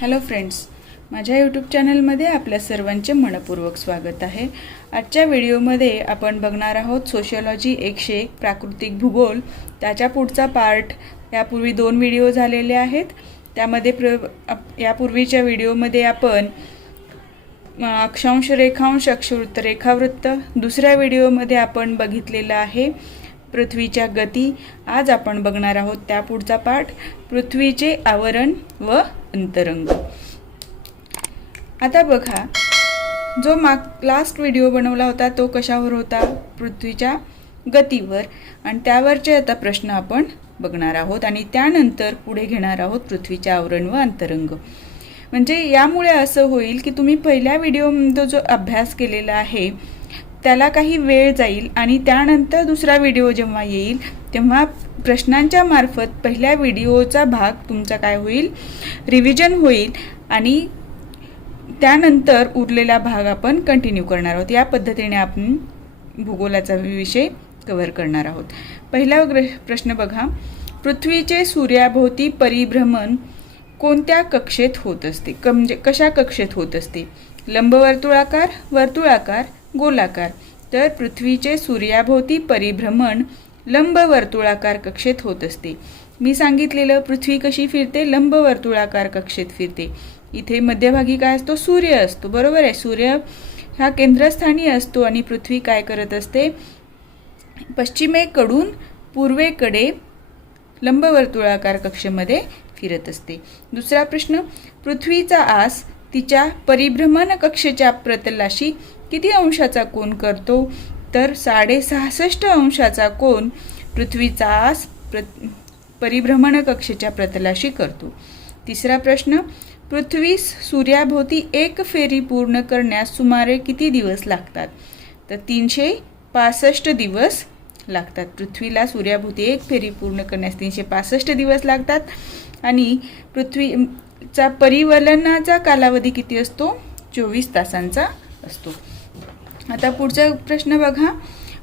Hello friends, माझ्या YouTube चॅनलमध्ये आपल्या सर्वांचे मनपूर्वक स्वागत आहे। आजच्या व्हिडिओमध्ये आपण बघणार आहोत सोशियोलॉजी 101 प्राकृतिक भूगोल त्याच्या पुढचा पार्ट। यापूर्वी 2 व्हिडिओ झालेले आहेत। त्यामध्ये यापूर्वीच्या व्हिडिओमध्ये आपण अक्षांश रेखांश अक्षवृत्त रेखावृत्त, दुसऱ्या व्हिडिओमध्ये आपण बघितलेला आहे पृथ्वीच्या गती। आज आपण बघणार आहोत त्या पुढचा पार्ट, पृथ्वीचे आवरण व अंतरंग। आता बघा, जो लास्ट व्हिडिओ बनवला होता तो कशावर होता? पृथ्वीच्या गतीवर, आणि त्यावरचे आता प्रश्न आपण बघणार आहोत आणि त्यानंतर पुढे घेणार आहोत पृथ्वीचे आवरण व अंतरंग। म्हणजे यामुळे असं होईल की तुम्ही पहिल्या व्हिडिओमध्ये जो अभ्यास केलेला आहे त्याला काही वेळ जाईल आणि त्यानंतर दुसरा व्हिडिओ जेव्हा येईल तेव्हा प्रश्नांच्या मार्फत पहिल्या व्हिडिओचा भाग तुमचा काय होईल, रिव्हिजन होईल आणि त्यानंतर उरलेला भाग आपण कंटिन्यू करणार आहोत। या पद्धतीने आपण भूगोलाचा विषय कव्हर करणार आहोत। पहिला प्रश्न बघा, पृथ्वीचे सूर्याभोवती परिभ्रमण कोणत्या कक्षेत होत असते? म्हणजे कशा कक्षेत होत असते? लंबवर्तुळाकार, वर्तुळाकार, गोलाकार? तर पृथ्वीचे सूर्याभोवती परिभ्रमण लंबवर्तुळाकार कक्षेत होत असते। मी सांगितलेलं पृथ्वी कशी फिरते? लंबवर्तुळाकार कक्षेत फिरते। इथे मध्यभागी काय असतो? सूर्य असतो, बरोबर आहे। सूर्य हा केंद्रस्थानी असतो आणि पृथ्वी काय करत असते? पश्चिमेकडून पूर्वेकडे लंबवर्तुळाकार कक्षेमध्ये फिरत असते। दुसरा प्रश्न, पृथ्वीचा आस तिच्या परिभ्रमण कक्षेच्या प्रतलाशी किती अंशाचा कोन करतो? तर 66.5 अंशाचा कोन पृथ्वीचा आस परिभ्रमण कक्षेच्या प्रतलाशी करतो। तिसरा प्रश्न, पृथ्वीस सूर्याभोवती एक फेरी पूर्ण करण्यास सुमारे किती दिवस लागतात? तर 365 दिवस लागतात। पृथ्वीला सूर्याभोवती एक फेरी पूर्ण करण्यास 365 दिवस लागतात आणि पृथ्वीचा परिवलनाचा कालावधी किती असतो? 24 तासांचा असतो। आता पुढचा प्रश्न बघा,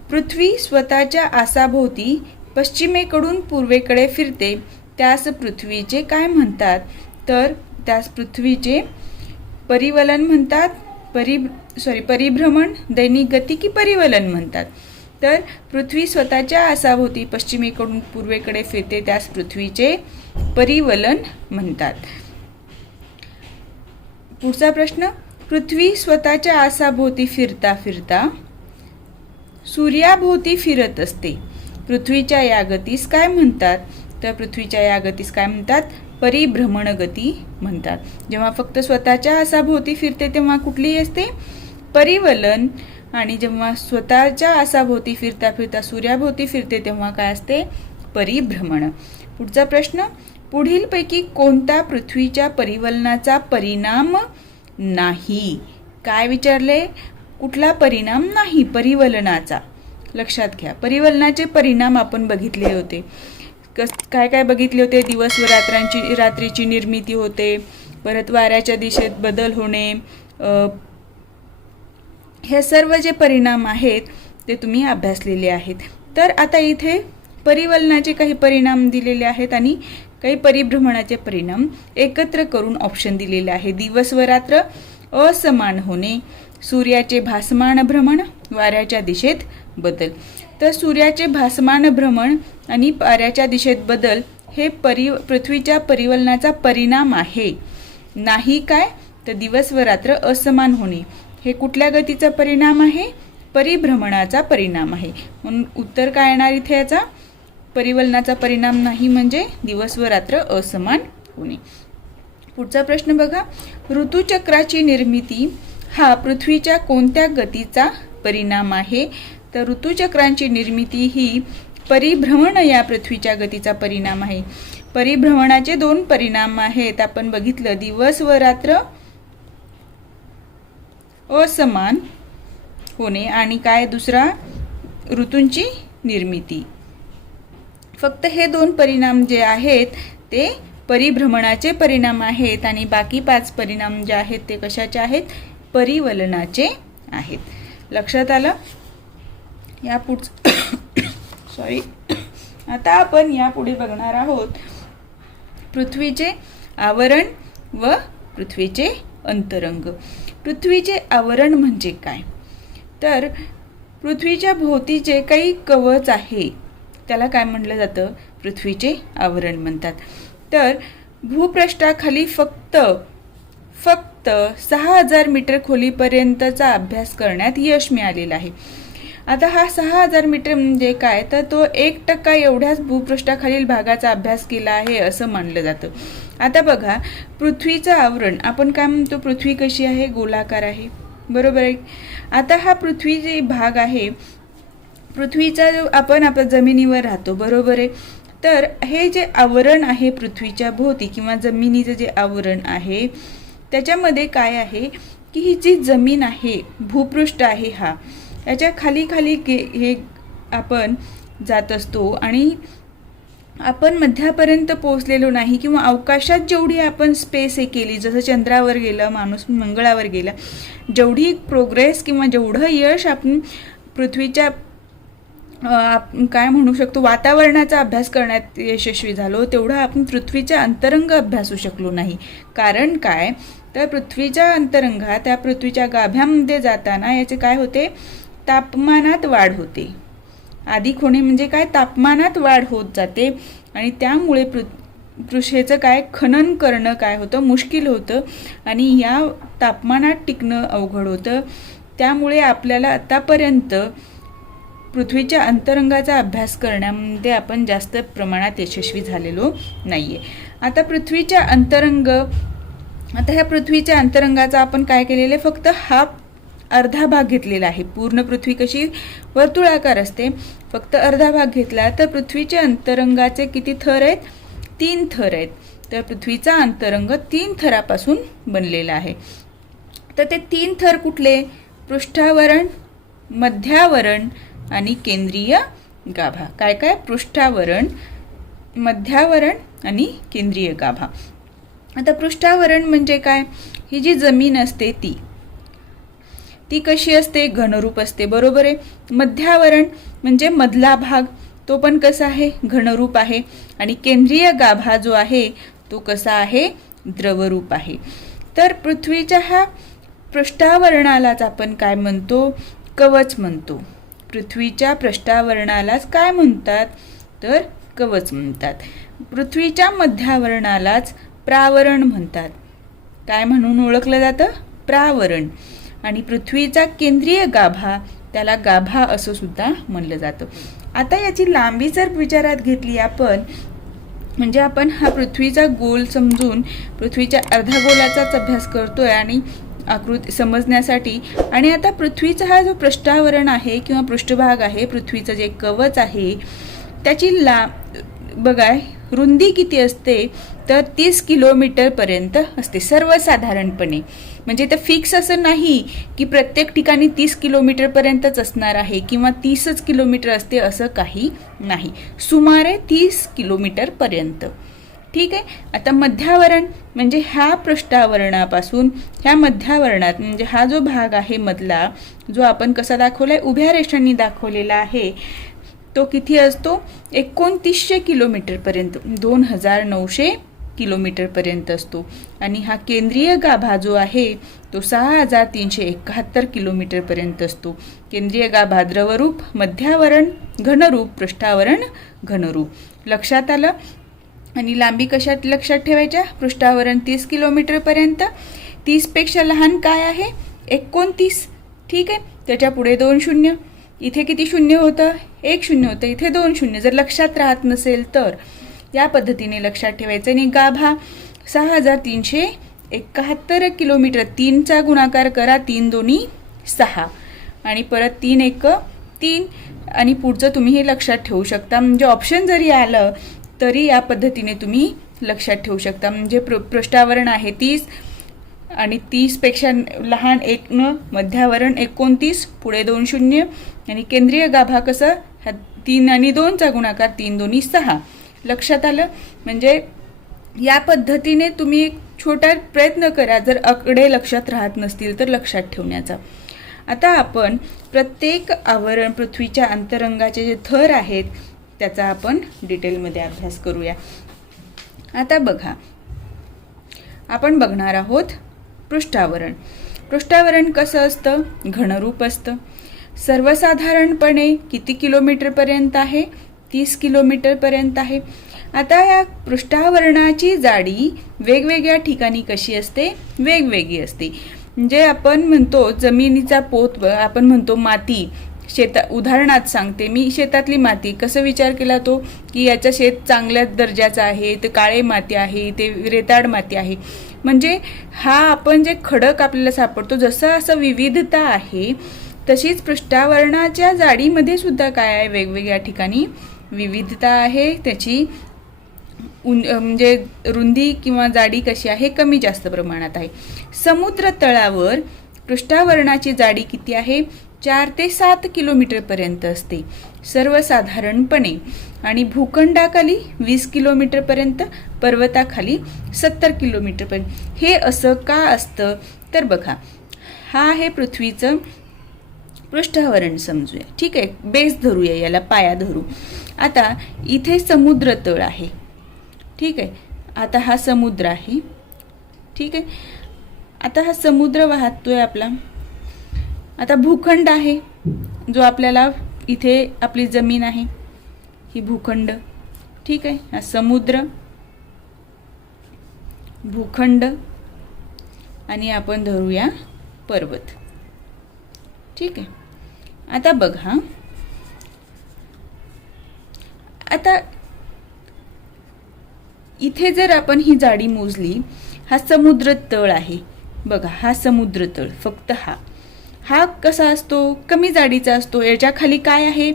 पृथ्वी स्वतःच्या आसाभोवती पश्चिमेकडून पूर्वेकडे फिरते त्यास पृथ्वीचे काय म्हणतात? तर त्यास पृथ्वीचे परिवलन म्हणतात, परिभ्रमण, दैनिक गती की परिवलन म्हणतात? तर पृथ्वी स्वतःच्या आसाभोवती पश्चिमेकडून पूर्वेकडे फिरते त्यास पृथ्वीचे परिवलन म्हणतात। पुढचा प्रश्न, पृथ्वी स्वतःच्या आसाभोवती फिरता फिरता सूर्याभोवती फिरत असते। पृथ्वीच्या या गतीस काय म्हणतात? तर पृथ्वीच्या या गतीस काय म्हणतात? परिभ्रमण गती म्हणतात। जेव्हा फक्त स्वतःच्या आसाभोवती फिरते तेव्हा कुठली असते? परिवलन, आणि जेव्हा स्वतःच्या आसाभोवती फिरता फिरता सूर्याभोवती फिरते तेव्हा काय असते? परिभ्रमण। पुढचा प्रश्न, पुढीलपैकी कोणता पृथ्वीच्या परिवलनाचा परिणाम नाही? काय विचारले? कुठला परिणाम नाही परिवलनाचा? लक्षात घ्या, परिवलनाचे परिणाम आपण बघितले होते। काय काय बघितले होते? दिवस व रात्रीची निर्मिती होते, परत वाऱ्याच्या दिशेत बदल होणे, हे सर्व जे परिणाम आहेत ते तुम्ही अभ्यासलेले आहेत। तर आता इथे परिवलनाचे काही परिणाम दिलेले आहेत आणि काही परिभ्रमणाचे परिणाम एकत्र करून ऑप्शन दिलेले आहे। दिवस व रात्र असमान होणे, सूर्याचे भासमान भ्रमण, वाऱ्याच्या दिशेत बदल। तर सूर्याचे भासमान भ्रमण आणि वाऱ्याच्या दिशेत बदल हे पृथ्वीच्या परिवलनाचा परिणाम आहे। नाही काय? तर दिवस व रात्र असमान होणे हे कुठल्या गतीचा परिणाम आहे? परिभ्रमणाचा परिणाम आहे। म्हणून उत्तर काय येणार इथे? याचा परिवलनाचा परिणाम नाही म्हणजे दिवस व रात्र असमान होणे। पुढचा प्रश्न बघा, ऋतुचक्राची निर्मिती हा पृथ्वीच्या कोणत्या गतीचा परिणाम आहे? तर ऋतुचक्रांची निर्मिती ही परिभ्रमण या पृथ्वीच्या गतीचा परिणाम आहे। परिभ्रमणाचे 2 परिणाम आहेत, आपण बघितलं, दिवस व रात्र असमान होणे आणि काय दुसरा? ऋतूंची निर्मिती। फक्त हे 2 परिणाम जे आहेत ते परिभ्रमणाचे परिणाम आहेत आणि बाकी 5 परिणाम जे आहेत ते कशाचे आहेत? परिवलनाचे आहेत। लक्षात आलं? या सॉरी आता आपण यापुढे बघणार आहोत पृथ्वीचे आवरण व पृथ्वीचे अंतरंग. पृथ्वीचे आवरण म्हणजे काय? तर पृथ्वीच्या भोवती जे काही कवच आहे त्याला काय म्हटलं जातं? पृथ्वीचे आवरण म्हणतात. तर भूपृष्ठाखाली फक्त 6000 मीटर खोलीपर्यंतचा अभ्यास करण्यात यश मिळालेलं आहे. आता हा 6000 मीटर म्हणजे काय? तर तो 1% एवढ्याच भूपृष्ठाखालील भागाचा अभ्यास केला आहे असं मानलं जातं. आता बघा, पृथ्वीचं आवरण आपण काय म्हणतो? पृथ्वी कशी आहे? गोलाकार आहे, बरोबर आहे. आता हा पृथ्वी जे भाग आहे, पृथ्वीचा जो आपण आपल्या जमिनीवर राहतो, बरोबर आहे. तर हे जे आवरण आहे पृथ्वीच्या भोवती किंवा जमिनीचं जे आवरण आहे त्याच्यामध्ये काय आहे की ही जी जमीन आहे, भूपृष्ठ आहे, हा याच्या खाली हे आपण जात असतो आणि आपण मध्यापर्यंत पोहोचलेलो नाही किंवा अवकाशात जेवढी आपण स्पेस हे केली, जसं चंद्रावर गेलं माणूस, मंगळावर गेला, जेवढी प्रोग्रेस किंवा जेवढं यश आपण पृथ्वीच्या काय म्हणू शकतो वातावरणाचा अभ्यास करण्यात यशस्वी झालो, तेवढं आपण पृथ्वीचा अंतरंग अभ्यासू शकलो नाही. कारण काय? तर पृथ्वीच्या अंतरंगात त्या पृथ्वीच्या गाभ्यामध्ये जाताना याचे काय होते? तापमानात वाढ होते. अधिक होणे म्हणजे काय? तापमानात वाढ होत जाते आणि त्यामुळे पृष्ठेचं काय खनन करणं काय होतं? मुश्किल होतं आणि या तापमानात टिकणं अवघड होतं. त्यामुळे आपल्याला आतापर्यंत पृथ्वीच्या अंतरंगाचा अभ्यास करण्यामध्ये आपण जास्त प्रमाणात यशस्वी झालेलो नाहीये. आता ह्या पृथ्वीच्या अंतरंगाचा आपण काय केलेलं आहे? फक्त अर्धा भाग घेतलेला आहे. पूर्ण पृथ्वी कशी वर्तुळाकार असते, फक्त अर्धा भाग घेतला. तर पृथ्वीच्या अंतरंगाचे किती थर आहेत? 3 थर आहेत. तर पृथ्वीचा अंतरंग 3 थरापासून बनलेला आहे. तर ते 3 थर कुठले? पृष्ठावरण, मध्यावरण आणि केंद्रीय गाभा. काय काय? पृष्ठावरण, मध्यावरण आणि केंद्रीय गाभा. आता पृष्ठावरण म्हणजे काय? ही जी जमीन असते ती कशी असते? घनरूप असते, बरोबर आहे. मध्यावरण म्हणजे मधला भाग, तो पण कसा आहे? घनरूप आहे. आणि केंद्रीय गाभा जो आहे तो कसा आहे? द्रवरूप आहे. तर पृथ्वीच्या ह्या पृष्ठावरणालाच आपण काय म्हणतो? कवच म्हणतो. पृथ्वीच्या पृष्ठावरणालाच काय म्हणतात? तर कवच म्हणतात. पृथ्वीच्या मध्यावरणालाच प्रावरण म्हणतात. काय म्हणून ओळखलं जातं? प्रावरण. आणि पृथ्वीचा केंद्रीय गाभा त्याला गाभा असं सुद्धा म्हणलं जातं. आता याची लांबी जर विचारात घेतली आपण, म्हणजे आपण हा पृथ्वीचा गोल समजून पृथ्वीच्या अर्धागोलाचाच अभ्यास करतोय आणि आकृती समजण्यासाठी. आणि आता पृथ्वीचा हा जो पृष्ठावरण आहे किंवा पृष्ठभाग आहे, पृथ्वीचं जे कवच आहे त्याची बघा रुंदी किती असते? तर 30 किलोमीटरपर्यंत असते सर्वसाधारणपणे. म्हणजे ते फिक्स असं नाही की प्रत्येक ठिकाणी 30 किलोमीटरपर्यंतच असणार आहे किंवा 30च किलोमीटर असते असं काही नाही. सुमारे 30 किलोमीटरपर्यंत. ठीक आहे. आता मध्यावरण म्हणजे ह्या पृष्ठावरणापासून ह्या मध्यावरणात म्हणजे हा जो भाग आहे मधला, जो आपण कसा दाखवलाय? उभ्या रेषांनी दाखवलेला आहे, तो किती असतो? 2900 किलोमीटरपर्यंत, 2900 किलोमीटरपर्यंत असतो. आणि हा केंद्रीय गाभा जो आहे तो 6371 किलोमीटरपर्यंत असतो. केंद्रीय गाभा द्रवरूप, मध्यावरण घनरूप, पृष्ठावरण घनरूप. लक्षात आलं? आणि लांबी कशात लक्षात ठेवायच्या? पृष्ठावरण 30 किलोमीटरपर्यंत. 30पेक्षा लहान काय आहे? 29. ठीक आहे. त्याच्या पुढे 2 शून्य. इथे किती शून्य होतं? 1 शून्य होतं. इथे 2 शून्य. जर लक्षात राहत नसेल तर या पद्धतीने लक्षात ठेवायचं. आणि गाभा 6371 किलोमीटर. 3चा गुणाकार करा, 3 दोन्ही 6 आणि परत 3 एक 3 आणि पुढचं तुम्ही हे लक्षात ठेवू शकता. म्हणजे ऑप्शन जरी आलं तरी या पद्धतीने तुम्ही लक्षात ठेवू शकता. म्हणजे पृष्ठावरण आहे 30 आणि 30पेक्षा लहान 1 मध्यावरण 29, पुढे 2 शून्य आणि केंद्रीय गाभा कसं? 3 आणि 2चा गुणाकार, 3 दोन्ही 6. लक्षात आलं? म्हणजे या पद्धतीने तुम्ही एक छोटा प्रयत्न करा जर आकडे लक्षात राहत नसतील तर लक्षात ठेवण्याचा. आता आपण प्रत्येक आवरण पृथ्वीच्या अंतरंगाचे जे थर आहेत त्याचा आपण डिटेलमध्ये अभ्यास करूया. आता बघा, आपण बघणार आहोत पृष्ठावरण. पृष्ठावरण कसं असतं? घनरूप असतं. सर्वसाधारणपणे किती किलोमीटरपर्यंत आहे? 30 किलोमीटरपर्यंत आहे. आता या पृष्ठावरणाची जाडी वेगवेगळ्या ठिकाणी कशी असते? वेगवेगळी असते. म्हणजे आपण म्हणतो जमिनीचा पोत, आपण म्हणतो माती, उदाहरणात सांगते मी, शेतातली माती कसं विचार केला तो की याचं शेत चांगल्या दर्जाचं आहे, ते काळे माती आहे, ते रेताड माती आहे. म्हणजे हा आपण जे खडक आपल्याला सापडतो, जसं असं विविधता आहे तशीच पृष्ठावरणाच्या जाडीमध्ये सुद्धा काय आहे? वेगवेगळ्या ठिकाणी विविधता आहे. त्याची म्हणजे रुंदी किंवा जाडी कशी आहे? कमी जास्त प्रमाणात आहे. समुद्र तळावर पृष्ठावरणाची जाडी किती आहे? 4 ते 7 किलोमीटरपर्यंत असते सर्वसाधारणपणे, आणि भूखंडाखाली 20 किलोमीटरपर्यंत, पर्वताखाली 70 किलोमीटरपर्यंत. हे असं का असतं? तर बघा, हा आहे पृथ्वीचं पृष्ठावरण समजूया. ठीक आहे, बेस धरूया, याला पाया धरू. आता इथे समुद्र तळ आहे. ठीक आहे, आता हा समुद्र आहे. ठीक आहे, आता हा समुद्र वाहतोय आपला. आता भूखंड आहे जो आपल्याला, इथे आपली जमीन आहे, ही भूखंड. ठीक आहे, हा समुद्र, भूखंड, आणि आपण धरूया पर्वत. ठीक आहे, आता बघा, आता इथे जर आपण ही जाडी मोजली, हा समुद्र तळ आहे. बघा, हा समुद्र तळ, फक्त हा कसा असतो? कमी जाडीचा असतो. याच्या खाली काय आहे?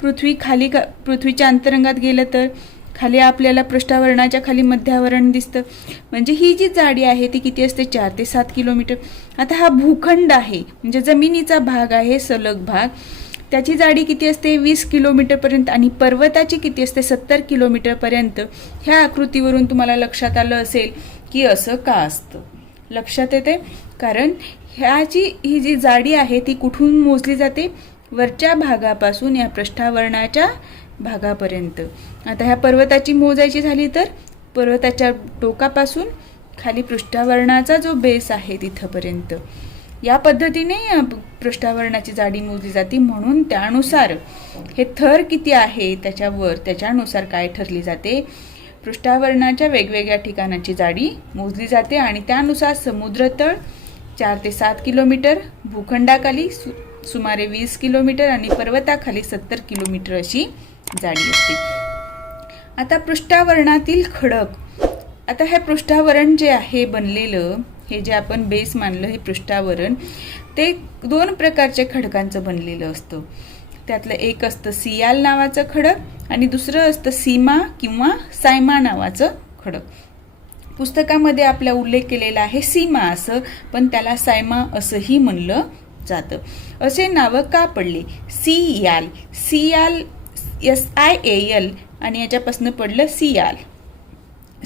पृथ्वी. खाली पृथ्वीच्या अंतरंगात गेलं तर खाली आपल्याला पृष्ठावरणाच्या खाली मध्यावरण दिसतं. म्हणजे ही जी जाडी आहे ती किती असते? 4 ते 7 किलोमीटर. आता हा भूखंड आहे, म्हणजे जमिनीचा भाग आहे, सलग भाग. त्याची जाडी किती असते? 20 किलोमीटरपर्यंत, आणि पर्वताची किती असते? 70 किलोमीटरपर्यंत. ह्या आकृतीवरून तुम्हाला लक्षात आलं असेल की असं का असतं. लक्षात येते? कारण ही जी जाडी आहे ती कुठून मोजली जाते? वरच्या भागापासून या पृष्ठावरणाच्या भागापर्यंत. आता ह्या पर्वताची मोजायची झाली तर पर्वताच्या टोकापासून खाली पृष्ठावरणाचा जो बेस आहे तिथपर्यंत. या पद्धतीने पृष्ठावरणाची जाडी मोजली जाते. म्हणून त्यानुसार हे थर किती आहे त्याच्यानुसार काय ठरली जाते? पृष्ठावरणाच्या वेगवेगळ्या ठिकाणाची जाडी मोजली जाते, आणि त्यानुसार समुद्रतळ 4 ते 7 किलोमीटर, भूखंडाखाली सुमारे 20 किलोमीटर, आणि पर्वताखाली 70 किलोमीटर अशी जाडी असते. आता पृष्ठावरणातील खडक. आता हे पृष्ठावरण जे आहे बनलेलं, हे जे आपण बेस मानलं, हे पृष्ठावरण, ते 2 प्रकारच्या खडकांचं बनलेलं असतं. त्यातलं एक असतं सियाल नावाचं खडक, आणि दुसरं असतं सीमा किंवा सायमा नावाचं खडक. पुस्तकामध्ये आपला उल्लेख केलेला आहे सीमा असं, पण त्याला सायमा असंही म्हणलं जातं. असे नावं का पडले? सियाल, SIAL, आणि याच्यापासून पडलं सियाल.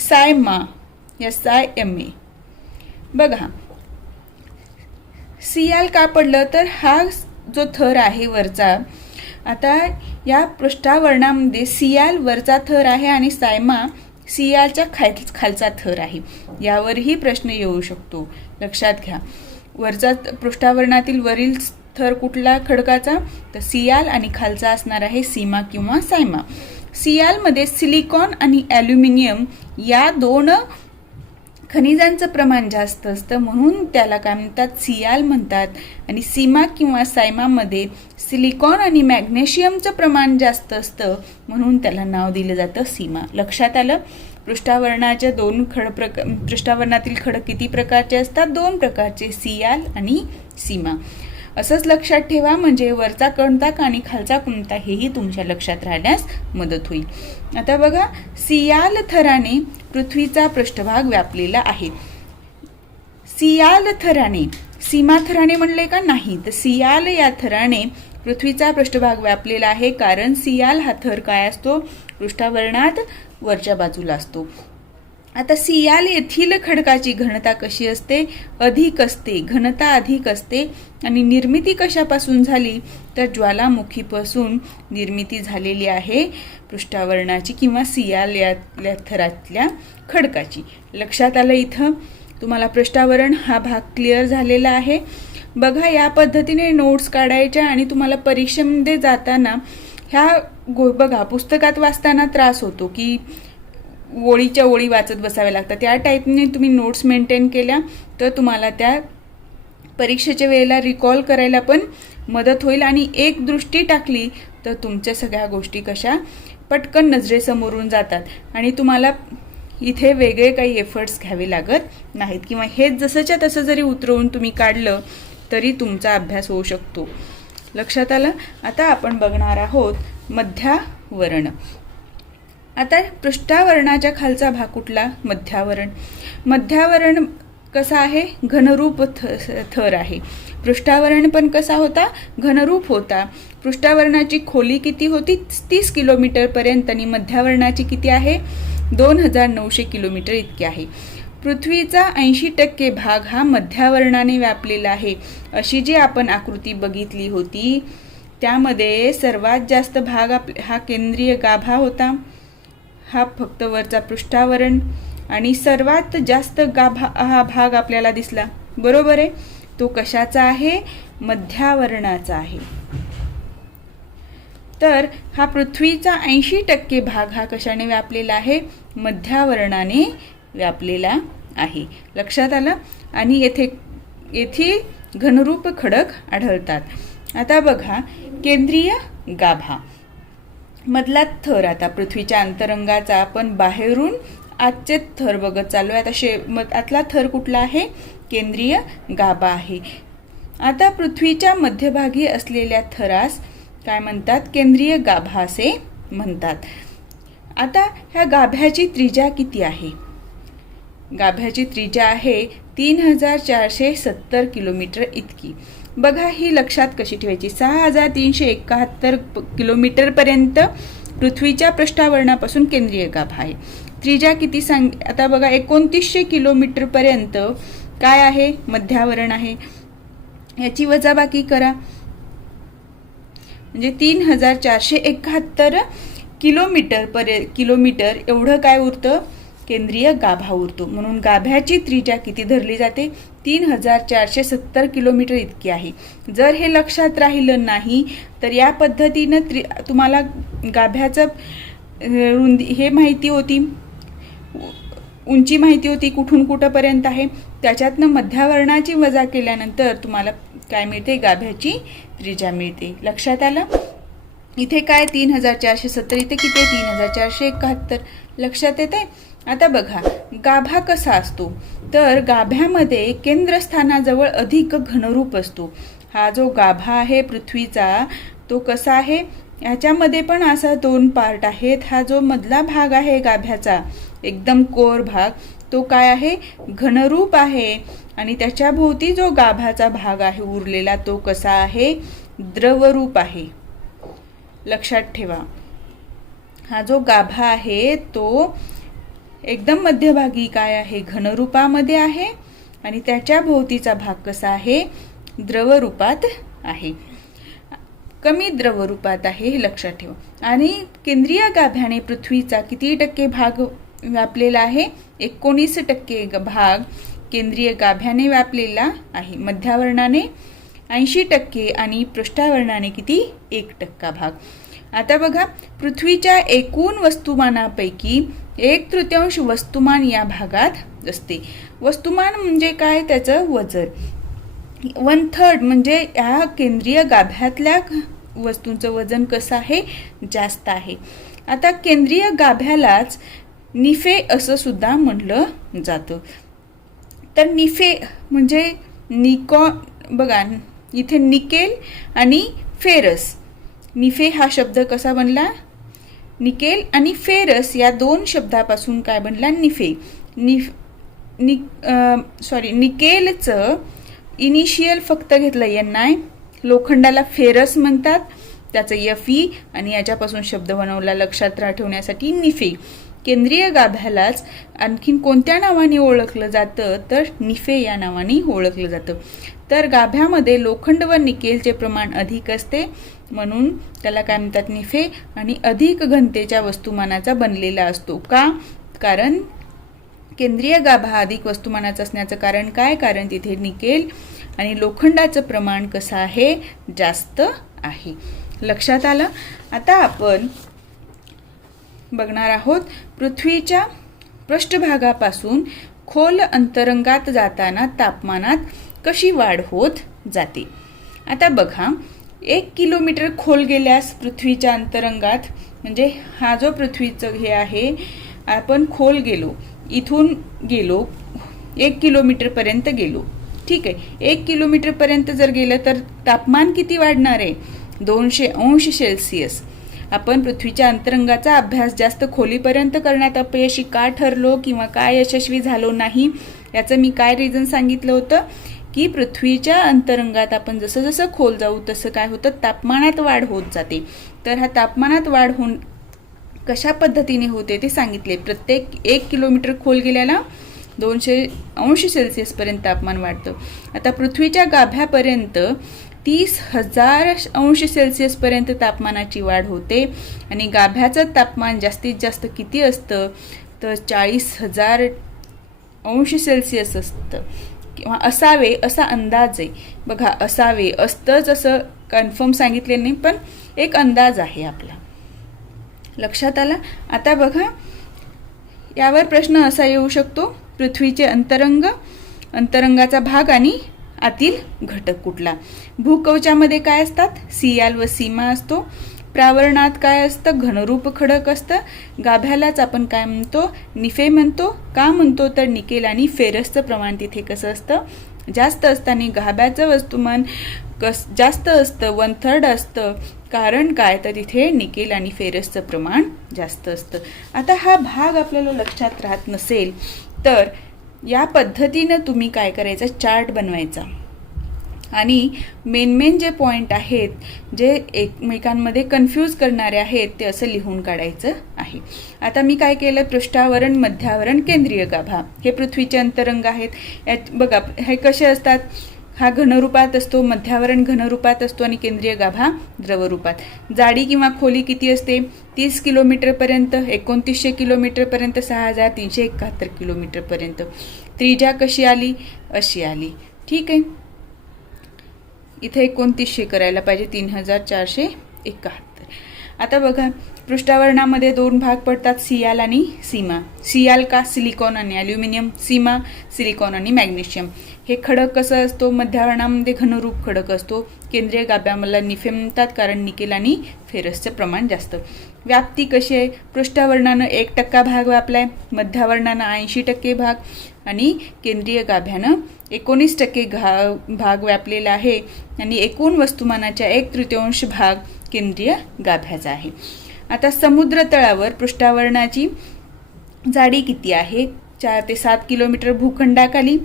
सायमा, SIMA. बघा, सियाल का पडलं? तर हा जो थर आहे वरचा, आता या पृष्ठावरणामध्ये सियाल वरचा थर आहे, आणि सायमा सियालच्या खालचा थर आहे. यावरही प्रश्न येऊ शकतो, लक्षात घ्या. वरचा पृष्ठावरणातील वरील थर कुठला खडकाचा? तर सियाल, आणि खालचा असणार आहे सीमा किंवा सायमा. सियालमध्ये सिलिकॉन आणि ॲल्युमिनियम या 2 खनिजांचं प्रमाण जास्त असतं, म्हणून त्याला काय म्हणतात? सियाल म्हणतात. आणि सीमा किंवा सायमामध्ये सिलिकॉन आणि मॅग्नेशियमचं प्रमाण जास्त असतं, म्हणून त्याला नाव दिलं जातं सीमा. लक्षात आलं? पृष्ठावरणाच्या पृष्ठावरणातील खडक किती प्रकारचे असतात? 2 प्रकारचे, सियाल आणि सीमा. असंच लक्षात ठेवा, म्हणजे वरचा कोणता आणि खालचा कोणता हेही तुमच्या लक्षात राहण्यास मदत होईल. आता बघा, सियाल थराने पृथ्वीचा पृष्ठभाग व्यापलेला आहे. सियाल थराने, सीमा थराने म्हणले का? नाही, तर सियाल या थराने पृथ्वीचा पृष्ठभाग व्यापलेला आहे. कारण सियाल हा थर काय असतो? पृष्ठावरणात वरच्या बाजूला असतो. आता सियाल येथील खडकाची घनता कशी असते? अधिक असते, घनता अधिक असते. आणि निर्मिती कशापासून झाली? तर ज्वालामुखीपासून निर्मिती झालेली आहे पृष्ठावरणाची किंवा सियाल या थरातल्या खडकाची. लक्षात आलं इथं? तुम्हाला पृष्ठावरण हा भाग क्लिअर झालेला आहे. बघा, या पद्धतीने नोट्स काढायच्या आणि तुम्हाला परीक्षेमध्ये जाताना बघा, पुस्तकात वाचताना त्रास होतो की ओळीच्या ओळी वाचत बसाव्या लागतात. त्या टाईपने तुम्ही नोट्स मेंटेन केल्या तर तुम्हाला त्या परीक्षेच्या वेळेला रिकॉल करायला पण मदत होईल आणि एक दृष्टी टाकली तर तुमच्या सगळ्या गोष्टी कशा पटकन नजरेसमोरून जातात आणि तुम्हाला इथे वेगळे काही एफर्ट्स घ्यावे लागत नाहीत किंवा हे जसंच्या तसं जरी उतरवून तुम्ही काढलं तरी तुमचा अभ्यास होऊ शकतो. लक्षात आलं? आता आपण बघणार आहोत मध्यावरण. आता पृष्ठावरणाच्या खालचा भाग कुठला? मध्यावरण. मध्यावरण कसा आहे? घनरूप थर आहे. पृष्ठावरण पण कसा होता? घनरूप होता. पृष्ठावरणाची खोली किती होती? 30 किलोमीटरपर्यंत आणि मध्यावरणाची किती आहे? 2900 किलोमीटर इतकी आहे. पृथ्वीचा 80% भाग हा मध्यावरणाने व्यापलेला आहे. अशी जी आपण आकृती बघितली होती त्यामध्ये सर्वात जास्त भाग हा केंद्रीय गाभा होता. हा फक्त वरचा पृष्ठावरण आणि सर्वात जास्त गाभा हा भाग आपल्याला दिसला. बरोबर आहे. तो कशाचा आहे? मध्यावरणाचा आहे. तर हा पृथ्वीचा 80% भाग हा कशाने व्यापलेला आहे? मध्यावरणाने व्यापलेला आहे. लक्षात आलं? आणि येथे घनरूप खडक आढळतात. आता बघा, केंद्रीय गाभा मधला थर. आता पृथ्वीच्या अंतरंगाचा आपण बाहेरून आजचे थर बघत चालू आहे. आता आतला थर कुठला आहे? केंद्रीय गाभा आहे. आता पृथ्वीच्या मध्यभागी असलेल्या थरास काय म्हणतात? केंद्रीय गाभा असे म्हणतात. आता ह्या गाभ्याची त्रिज्या किती आहे? गाभ्याची त्रिज्या आहे 3470 किलोमीटर इतकी. बघा, ही लक्षात कशी ठेवायची? 6371 किलोमीटरपर्यंत पृथ्वीच्या पृष्ठावरणापासून केंद्रीय गाभा आहे. त्रिज्या किती आता बघा, 2900 किलोमीटरपर्यंत काय आहे? मध्यावरण आहे. याची वजाबाकी करा म्हणजे 3471 किलोमीटर एवढं काय उरतं? केंद्रीय गाभा उरतो. म्हणून गाभ्याची त्रिज्या किती धरली जाते? 3470 किलोमीटर इतकी आहे. जर हे लक्षात राहिलं नाही तर या पद्धतीनं तुम्हाला गाभ्याचं रुंदी हे माहिती होती, उंची माहिती होती कुठून कुठंपर्यंत आहे. त्याच्यातनं मध्यावरणाची वजा केल्यानंतर तुम्हाला काय मिळते? गाभ्याची त्रिज्या मिळते. लक्षात आलं? इथे काय 3470, इथे किती? 3471. लक्षात येते? आता बघा, गाभा कसा असतो? तर गाभ्यामध्ये केंद्रस्थानाजवळ अधिक घनरूप असतो. हा जो गाभा आहे पृथ्वीचा तो कसा आहे? ह्याच्यामध्ये पण असा 2 पार्ट आहेत. हा जो मधला भाग आहे गाभ्याचा एकदम कोर भाग तो काय आहे? घनरूप आहे. आणि त्याच्या भोवती जो गाभाचा भाग आहे उरलेला तो कसा आहे? द्रवरूप आहे. लक्षात ठेवा, हा जो गाभा आहे तो एकदम मध्यभागी काय आहे? घनरूपामध्ये आहे आणि त्याच्या भोवतीचा भाग कसा आहे? द्रवरूपात आहे. कमी द्रवरूपात आहे हे लक्षात ठेवा. आणि केंद्रीय गाभ्याने पृथ्वीचा किती टक्के भाग व्यापलेला आहे? 19% भाग केंद्रीय गाभ्याने व्यापलेला आहे. मध्यावरणाने 80% आणि पृष्ठावरणाने किती? 1% भाग. आता बघा, पृथ्वीच्या एकूण वस्तुमानापैकी 1/3 वस्तुमान या भागात असते. वस्तुमान म्हणजे काय? त्याचं वजन. 1/3 म्हणजे या केंद्रीय गाभ्यातल्या वस्तूंचं वजन कसं आहे? जास्त आहे. आता केंद्रीय गाभ्यालाच निफे असं सुद्धा म्हटलं जातं. तर निफे म्हणजे बघा, इथे निकेल आणि फेरस. निफे हा शब्द कसा बनला? निकेल आणि फेरस या 2 शब्दापासून काय बनला? निफे. निकेलचं इनिशियल फक्त घेतलं Ni. लोखंडाला फेरस म्हणतात, त्याचं Fe आणि याच्यापासून शब्द बनवला लक्षात ठेवण्यासाठी निफे. केंद्रीय गाभ्यालाच आणखीन कोणत्या नावाने ओळखलं जातं? तर निफे या नावाने ओळखलं जातं. तर गाभ्यामध्ये लोखंड व निकेलचे प्रमाण अधिक असते म्हणून त्याला काय म्हणतात? निफे. आणि अधिक घनतेच्या वस्तुमानाचा बनलेला असतो. का? कारण केंद्रीय गाभा अधिक वस्तुमानाचा असण्याचं कारण काय? कारण तिथे निकेल आणि लोखंडाचं प्रमाण कसं आहे? जास्त आहे. लक्षात आलं? आता आपण बघणार आहोत पृथ्वीच्या पृष्ठभागापासून खोल अंतरंगात जाताना तापमानात कशी वाढ होत जाते. आता बघा, 1 किलोमीटर खोल गेल्यास पृथ्वीच्या अंतरंगात, म्हणजे हा जो पृथ्वीचं हे आहे, आपण खोल गेलो, इथून गेलो 1 किलोमीटरपर्यंत गेलो. ठीक आहे, 1 किलोमीटरपर्यंत जर गेलं तर तापमान किती वाढणार आहे? 200 अंश सेल्सिअस. आपण पृथ्वीच्या अंतरंगाचा अभ्यास जास्त खोलीपर्यंत करण्यात अपयशी का ठरलो किंवा काय यशस्वी झालो नाही, याचं मी काय रिझन सांगितलं होतं की पृथ्वीच्या अंतरंगात आपण जसं जसं खोल जाऊ तसं काय होतं? तापमानात वाढ होत जाते. तर हा तापमानात वाढ होऊन कशा पद्धतीने होते ते सांगितले. प्रत्येक 1 किलोमीटर खोल गेल्याला 200 अंश सेल्सिअसपर्यंत तापमान वाढतं. आता पृथ्वीच्या गाभ्यापर्यंत 30,000 अंश सेल्सिअसपर्यंत तापमानाची वाढ होते आणि गाभ्याचं तापमान जास्तीत जास्त किती असतं? तर 40,000 अंश सेल्सिअस असतं किंवा असावे असा अंदाज आहे. बघा, असावे असतंच असं कन्फर्म सांगितले नाही, पण एक अंदाज आहे आपला. लक्षात आला? आता बघा, यावर प्रश्न असा येऊ शकतो, पृथ्वीचे अंतरंगाचा भाग आणि आतील घटक कुठला? भूकवचामध्ये काय असतात? सियाल व सीमा असतो. प्रावरणात काय असतं? घनरूप खडक असतं. गाभ्यालाच आपण काय म्हणतो? निफे म्हणतो. का म्हणतो? तर निकेल आणि फेरसचं प्रमाण तिथे कसं असतं? जास्त असतं. आणि गाभ्याचं वस्तुमान जास्त असतं, 1/3 असतं. कारण काय? तर तिथे निकेल आणि फेरसचं प्रमाण जास्त असतं. आता हा भाग आपल्याला लक्षात राहत नसेल तर या पद्धतीनं तुम्ही काय करायचं? चार्ट बनवायचा आणि मेन जे पॉईंट आहेत, जे एकमेकांमध्ये कन्फ्यूज करणारे आहेत, ते असं लिहून काढायचं आहे. आता मी काय केलं? पृष्ठावरण, मध्यावरण, केंद्रीय गाभा हे पृथ्वीचे अंतरंग आहेत. यात बघा, हे कसे असतात? हा घनरूपात असतो, मध्यावरण घनरूपात असतो आणि केंद्रीय गाभा द्रवरूपात. जाडी किंवा खोली किती असते? 30 किलोमीटरपर्यंत, 2900 किलोमीटरपर्यंत, 6371 किलोमीटरपर्यंत. त्रिज्या कशी आली? अशी आली. ठीक आहे, इथे 2900 करायला पाहिजे, 3471. आता बघा, पृष्ठावरणामध्ये 2 भाग पडतात, सियाल आणि सीमा. सियाल का? सिलिकॉन आणि ॲल्युमिनियम. सीमा सिलिकॉन आणि मॅग्नेशियम. हे खडक कसं असतो? मध्यावरणामध्ये घनरूप खडक असतो. केंद्रीय गाभ्याला निफे म्हणतात कारण निकेल आणि फेरसचं प्रमाण जास्त. व्याप्ती कशी आहे? पृष्ठावरणानं 1% भाग व्यापलाय, मध्यावरणानं 80% भाग आणि केंद्रीय गाभ्यानं 19% भाग व्यापलेला आहे आणि एकूण वस्तुमानाच्या 1/3 भाग केंद्रीय गाभ्याचा आहे. आता समुद्र तळावर पृष्ठावरणाची जाडी किती आहे? 4 ते 7 किलोमीटर भूखंडाखाली,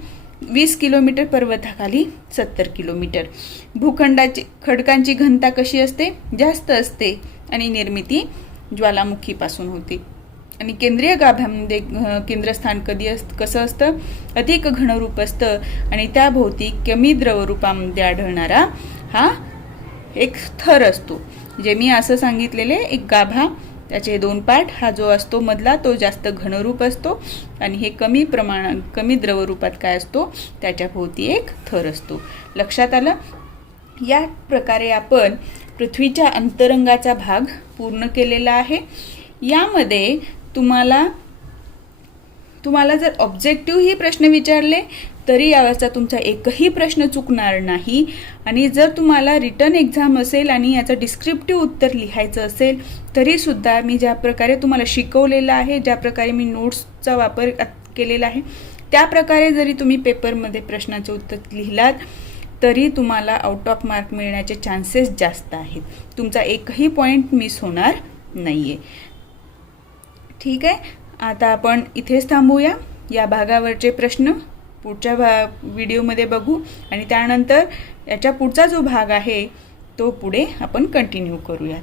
20 किलोमीटर पर्वताखाली, 70 किलोमीटर. खडकांची घनता कशी असते? जास्त असते आणि निर्मिती ज्वालामुखीपासून होते. आणि केंद्रीय गाभ्यामध्ये केंद्रस्थान कसं असतं? अधिक घनरूप असतं आणि त्याभोवती कमी द्रवरूपामध्ये आढळणारा हा एक थर असतो. जे मी असं सांगितलेले, एक गाभा, त्याचे 2 पार्ट, हा जो असतो मधला तो जास्त घनरूप असतो आणि हे कमी द्रवरूपात काय असतो? त्याच्या भोवती एक थर असतो. लक्षात आलं? या प्रकारे आपण पृथ्वीच्या अंतरंगाचा भाग पूर्ण केलेला आहे. यामध्ये तुम्हाला जर ऑब्जेक्टिव्ह ही प्रश्न विचारले तरी यावरचा तुमचा एकही प्रश्न चुकणार नाही. आणि जर तुम्हाला रिटन एक्झाम असेल आणि याचं डिस्क्रिप्टिव्ह उत्तर लिहायचं असेल तरीसुद्धा मी ज्या प्रकारे तुम्हाला शिकवलेलं आहे, ज्या प्रकारे मी नोट्सचा वापर केलेला आहे, त्या प्रकारे जरी तुम्ही पेपरमध्ये प्रश्नाचे उत्तर लिहिलात तरी तुम्हाला आउट ऑफ मार्क मिळण्याचे चान्सेस जास्त आहेत. तुमचा एकही पॉईंट मिस होणार नाही आहे. ठीक आहे, आता आपण इथेच थांबूया. या भागावरचे प्रश्न पुढच्या व्हिडिओमध्ये बघू आणि त्यानंतर याच्या पुढचा जो भाग आहे तो पुढे आपण कंटिन्यू करूयात.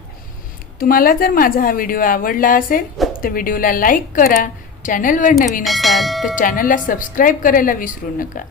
तुम्हाला जर माझा हा व्हिडिओ आवडला असेल तर व्हिडिओला लाईक करा. चॅनलवर नवीन असाल तर चॅनलला सबस्क्राईब करायला विसरू नका.